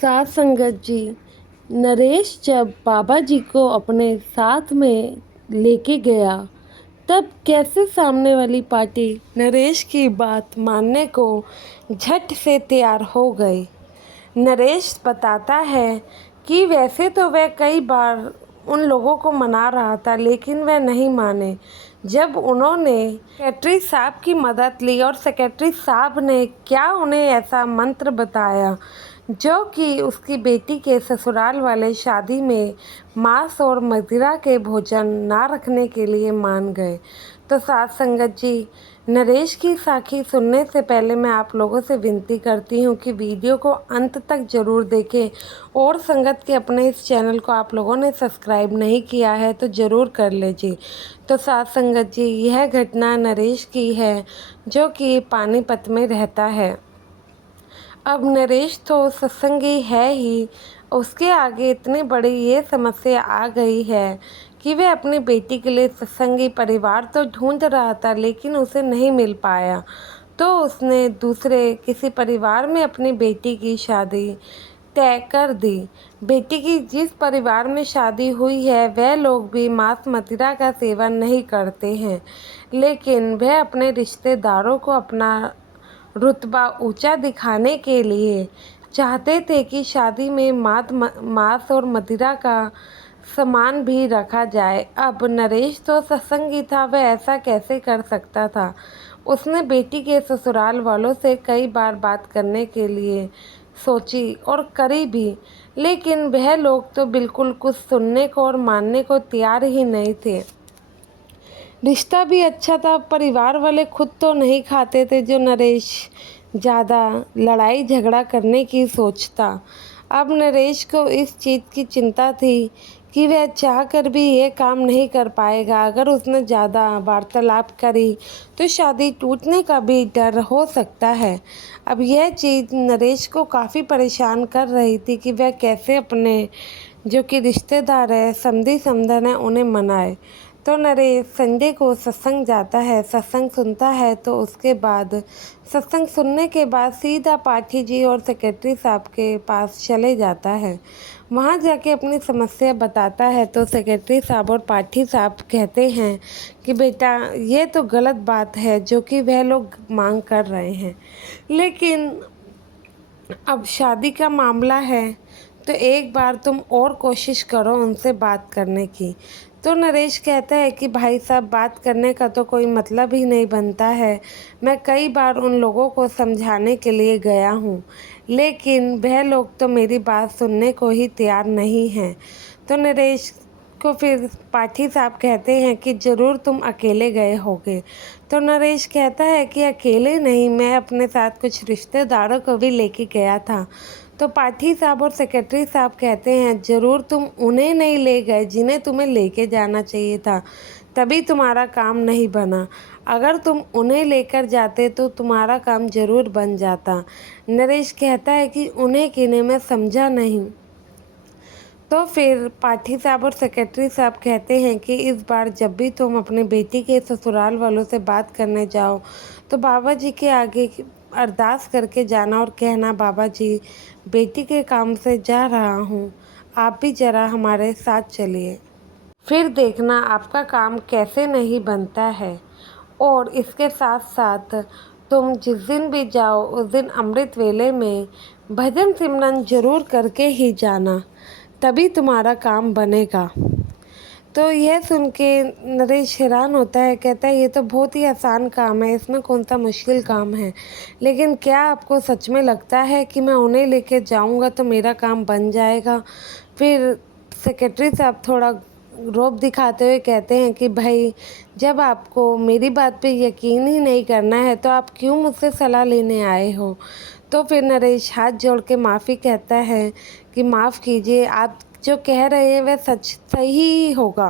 साथ संगत जी, नरेश जब बाबा जी को अपने साथ में लेके गया, तब कैसे सामने वाली पार्टी नरेश की बात मानने को झट से तैयार हो गई। नरेश बताता है कि वैसे तो वह कई बार उन लोगों को मना रहा था, लेकिन वह नहीं माने। जब उन्होंने सेक्रेटरी साहब की मदद ली और सेक्रेटरी साहब ने क्या उन्हें ऐसा मंत्र बताया जो कि उसकी बेटी के ससुराल वाले शादी में मांस और मदिरा के भोजन ना रखने के लिए मान गए। तो साथ संगत जी, नरेश की साखी सुनने से पहले मैं आप लोगों से विनती करती हूँ कि वीडियो को अंत तक ज़रूर देखें। और संगत के अपने इस चैनल को आप लोगों ने सब्सक्राइब नहीं किया है तो ज़रूर कर लीजिए। तो साथ संगत जी, यह घटना नरेश की है जो कि पानीपत में रहता है। अब नरेश तो सत्संगी है ही, उसके आगे इतनी बड़ी ये समस्या आ गई है कि वह अपनी बेटी के लिए सत्संगी परिवार तो ढूंढ रहा था, लेकिन उसे नहीं मिल पाया। तो उसने दूसरे किसी परिवार में अपनी बेटी की शादी तय कर दी। बेटी की जिस परिवार में शादी हुई है वह लोग भी मांस मदिरा का सेवन नहीं करते हैं, लेकिन वह अपने रिश्तेदारों को अपना रुतबा ऊंचा दिखाने के लिए चाहते थे कि शादी में मांस और मदिरा का सामान भी रखा जाए। अब नरेश तो सत्संगी था, वह ऐसा कैसे कर सकता था। उसने बेटी के ससुराल वालों से कई बार बात करने के लिए सोची और करी भी, लेकिन वह लोग तो बिल्कुल कुछ सुनने को और मानने को तैयार ही नहीं थे। रिश्ता भी अच्छा था, परिवार वाले खुद तो नहीं खाते थे जो नरेश ज़्यादा लड़ाई झगड़ा करने की सोचता। अब नरेश को इस चीज़ की चिंता थी कि वह चाह कर भी ये काम नहीं कर पाएगा। अगर उसने ज़्यादा वार्तालाप करी तो शादी टूटने का भी डर हो सकता है। अब यह चीज़ नरेश को काफ़ी परेशान कर रही थी कि वह कैसे अपने जो कि रिश्तेदार है, समधी समधन है, उन्हें मनाए। तो नरेश संडे को सत्संग जाता है, सत्संग सुनता है। तो उसके बाद सत्संग सुनने के बाद सीधा पाठी जी और सेक्रेटरी साहब के पास चले जाता है। वहाँ जाके अपनी समस्या बताता है तो सेक्रेटरी साहब और पाठी साहब कहते हैं कि बेटा ये तो गलत बात है जो कि वह लोग मांग कर रहे हैं, लेकिन अब शादी का मामला है तो एक बार तुम और कोशिश करो उनसे बात करने की। तो नरेश कहता है कि भाई साहब, बात करने का तो कोई मतलब ही नहीं बनता है। मैं कई बार उन लोगों को समझाने के लिए गया हूँ, लेकिन वह लोग तो मेरी बात सुनने को ही तैयार नहीं हैं। तो नरेश को फिर पाठी साहब कहते हैं कि ज़रूर तुम अकेले गए होगे। तो नरेश कहता है कि अकेले नहीं, मैं अपने साथ कुछ रिश्तेदारों को भी लेके गया था। तो पाठी साहब और सेक्रेटरी साहब कहते हैं ज़रूर तुम उन्हें नहीं ले गए जिन्हें तुम्हें लेके जाना चाहिए था, तभी तुम्हारा काम नहीं बना। अगर तुम उन्हें लेकर जाते तो तुम्हारा काम ज़रूर बन जाता। नरेश कहता है कि उन्हें किन्हें, मैं समझा नहीं। तो फिर पाठी साहब और सेक्रेटरी साहब कहते हैं कि इस बार जब भी तुम अपनी बेटी के ससुराल वालों से बात करने जाओ तो बाबा जी के आगे अरदास करके जाना और कहना, बाबा जी बेटी के काम से जा रहा हूँ, आप भी ज़रा हमारे साथ चलिए, फिर देखना आपका काम कैसे नहीं बनता है। और इसके साथ साथ तुम जिस दिन भी जाओ उस दिन अमृत वेले में भजन सिमरन जरूर करके ही जाना, तभी तुम्हारा काम बनेगा। तो यह सुन के नरेश हैरान होता है, कहता है ये तो बहुत ही आसान काम है, इसमें कौन सा मुश्किल काम है। लेकिन क्या आपको सच में लगता है कि मैं उन्हें लेके जाऊंगा तो मेरा काम बन जाएगा? फिर सेक्रेटरी साहब थोड़ा रौब दिखाते हुए कहते हैं कि भाई, जब आपको मेरी बात पे यकीन ही नहीं करना है तो आप क्यों मुझसे सलाह लेने आए हो? तो फिर नरेश हाथ जोड़ के माफ़ी कहता है कि माफ़ कीजिए, आप जो कह रहे हैं वह सही ही होगा।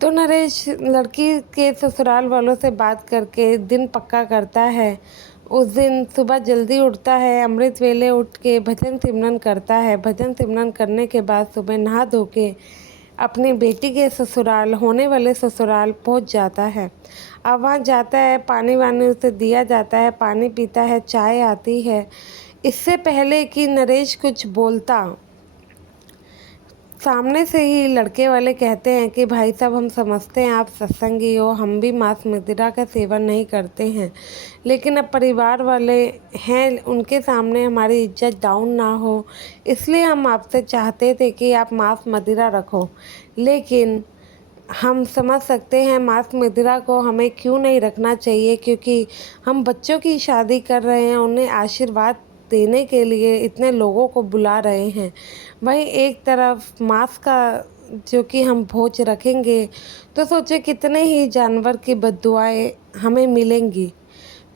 तो नरेश लड़की के ससुराल वालों से बात करके दिन पक्का करता है। उस दिन सुबह जल्दी उठता है, अमृत वेले उठ के भजन सिमरन करता है। भजन सिमरन करने के बाद सुबह नहा धो के अपनी बेटी के ससुराल, होने वाले ससुराल पहुंच जाता है। अब वहाँ जाता है, पानी वानी उसे दिया जाता है, पानी पीता है, चाय आती है। इससे पहले कि नरेश कुछ बोलता, सामने से ही लड़के वाले कहते हैं कि भाई साहब, हम समझते हैं आप सत्संगी हो, हम भी मांस मदिरा का सेवन नहीं करते हैं, लेकिन अब परिवार वाले हैं, उनके सामने हमारी इज्जत डाउन ना हो, इसलिए हम आपसे चाहते थे कि आप मांस मदिरा रखो। लेकिन हम समझ सकते हैं मांस मदिरा को हमें क्यों नहीं रखना चाहिए, क्योंकि हम बच्चों की शादी कर रहे हैं, उन्हें आशीर्वाद देने के लिए इतने लोगों को बुला रहे हैं। वहीं एक तरफ मांस का जो कि हम भोज रखेंगे तो सोचे कितने ही जानवर की बद्दुआएं हमें मिलेंगी।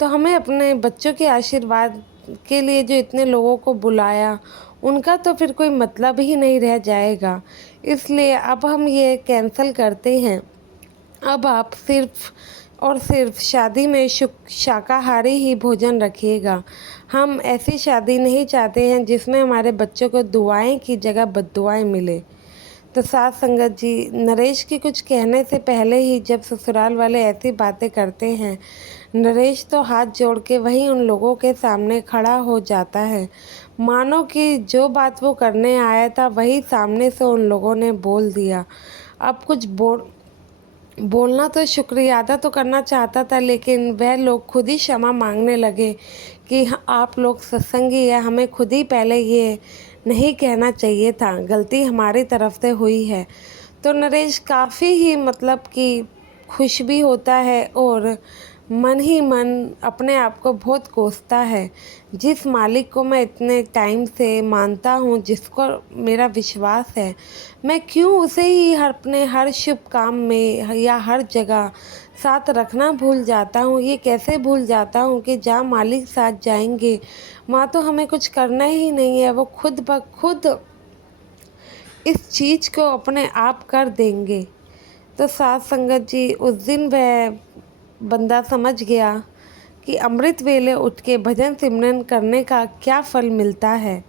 तो हमें अपने बच्चों के आशीर्वाद के लिए जो इतने लोगों को बुलाया, उनका तो फिर कोई मतलब ही नहीं रह जाएगा। इसलिए अब हम ये कैंसिल करते हैं। अब आप सिर्फ़ और सिर्फ शादी में शाकाहारी ही भोजन रखिएगा। हम ऐसी शादी नहीं चाहते हैं जिसमें हमारे बच्चों को दुआएं की जगह बद्दुआएं मिले। तो साथ संगत जी, नरेश के कुछ कहने से पहले ही जब ससुराल वाले ऐसी बातें करते हैं, नरेश तो हाथ जोड़ के वहीं उन लोगों के सामने खड़ा हो जाता है, मानो कि जो बात वो करने आया था वही सामने से उन लोगों ने बोल दिया। अब कुछ बोलना तो शुक्रिया अदा तो करना चाहता था, लेकिन वह लोग खुद ही क्षमा मांगने लगे कि आप लोग सत्संगी हैं, हमें खुद ही पहले ये नहीं कहना चाहिए था, गलती हमारी तरफ से हुई है। तो नरेश काफ़ी ही मतलब कि खुश भी होता है और मन ही मन अपने आप को बहुत कोसता है। जिस मालिक को मैं इतने टाइम से मानता हूँ, जिसको मेरा विश्वास है, मैं क्यों उसे ही अपने हर शुभ काम में या हर जगह साथ रखना भूल जाता हूँ। ये कैसे भूल जाता हूँ कि जहाँ मालिक साथ जाएंगे वहाँ तो हमें कुछ करना ही नहीं है, वो खुद ब खुद इस चीज़ को अपने आप कर देंगे। तो साथ संगत जी, उस दिन वह बंदा समझ गया कि अमृत वेले उठ के भजन सिमरन करने का क्या फल मिलता है।